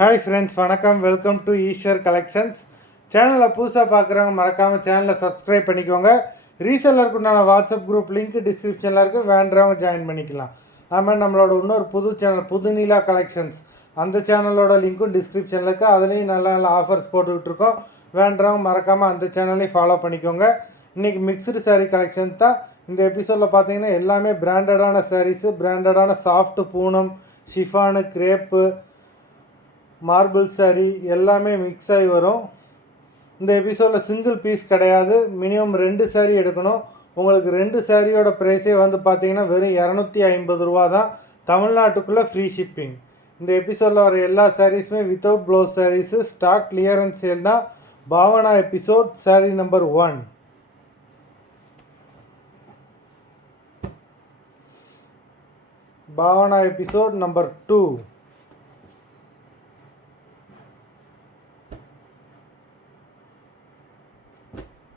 Hi friends, வணக்கம். Welcome to Eshwar collections. சேனலை புதுசாக பார்க்குறவங்க மறக்காமல் சேனலை சப்ஸ்கிரைப் பண்ணிக்கோங்க. ரீசெல்லருக்கு உண்டான வாட்ஸ்அப் குரூப் லிங்க் டிஸ்கிரிப்ஷனில் இருக்குது, வேண்டுறவங்க ஜாயின் பண்ணிக்கலாம். அதுமாதிரி நம்மளோட இன்னொரு புது சேனல் புதுநிலா கலெக்ஷன்ஸ், அந்த சேனலோட லிங்க்கும் டிஸ்கிரிப்ஷனில் இருக்குது. அதுலேயும் நல்ல நல்ல ஆஃபர்ஸ் போட்டுக்கிட்டுருக்கோம். வேண்டுறவங்க மறக்காமல் அந்த சேனலையும் ஃபாலோ பண்ணிக்கோங்க. இன்றைக்கி மிக்ஸ்டு சாரீ கலெக்ஷன் தான். இந்த எபிசோடில் பார்த்தீங்கன்னா எல்லாமே பிராண்டடான சாரீஸு, பிராண்டடான soft Poonam, chiffon, crepe, marble sari எல்லாமே மிக்ஸ் ஆகி வரும். இந்த எபிசோடில் சிங்கிள் பீஸ் கிடையாது, மினிமம் 2 சாரீ எடுக்கணும். உங்களுக்கு 2 சாரியோட ப்ரைஸே வந்து பார்த்தீங்கன்னா வெறும் 250 ரூபா தான். தமிழ்நாட்டுக்குள்ளே ஃப்ரீ ஷிப்பிங். இந்த எபிசோடில் வர எல்லா சாரீஸுமே without blouse saris, stock clearance sale தான். Bhavana episode sari number 1. Bhavana episode number 2.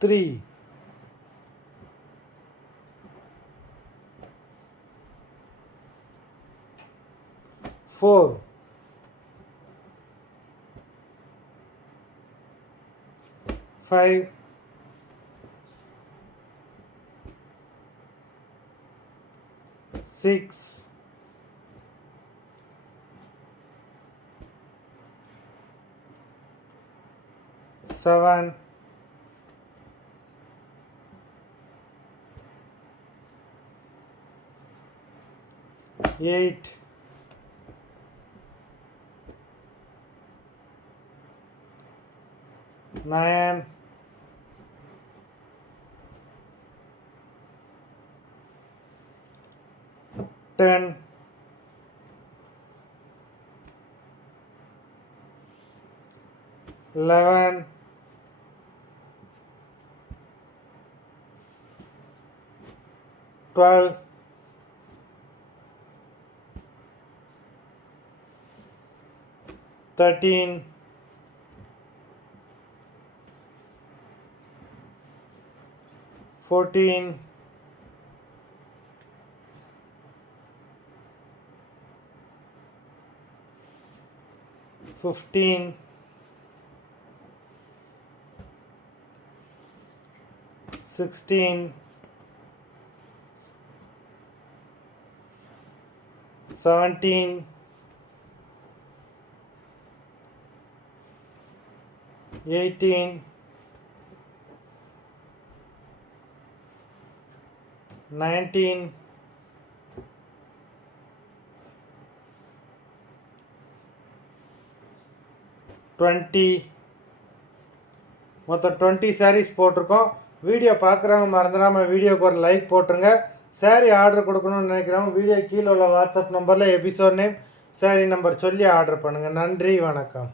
3, 4, 5, 6, 7, 8, 9, 10, 11, 12, 13, 14, 15, 16, 17, 18, 19, 20. மொத்தம் 20 சாரீஸ் போட்டிருக்கோம். வீடியோ பார்க்குறவங்க மறந்துடாமல் வீடியோக்கு ஒரு லைக் போட்டுருங்க. சாரீ ஆர்டர் கொடுக்கணும்னு நினைக்கிறவங்க வீடியோ கீழே உள்ள வாட்ஸ்அப் நம்பரில் எபிசோட் நேம், சாரீ நம்பர் சொல்லி ஆர்டர் பண்ணுங்கள். நன்றி, வணக்கம்.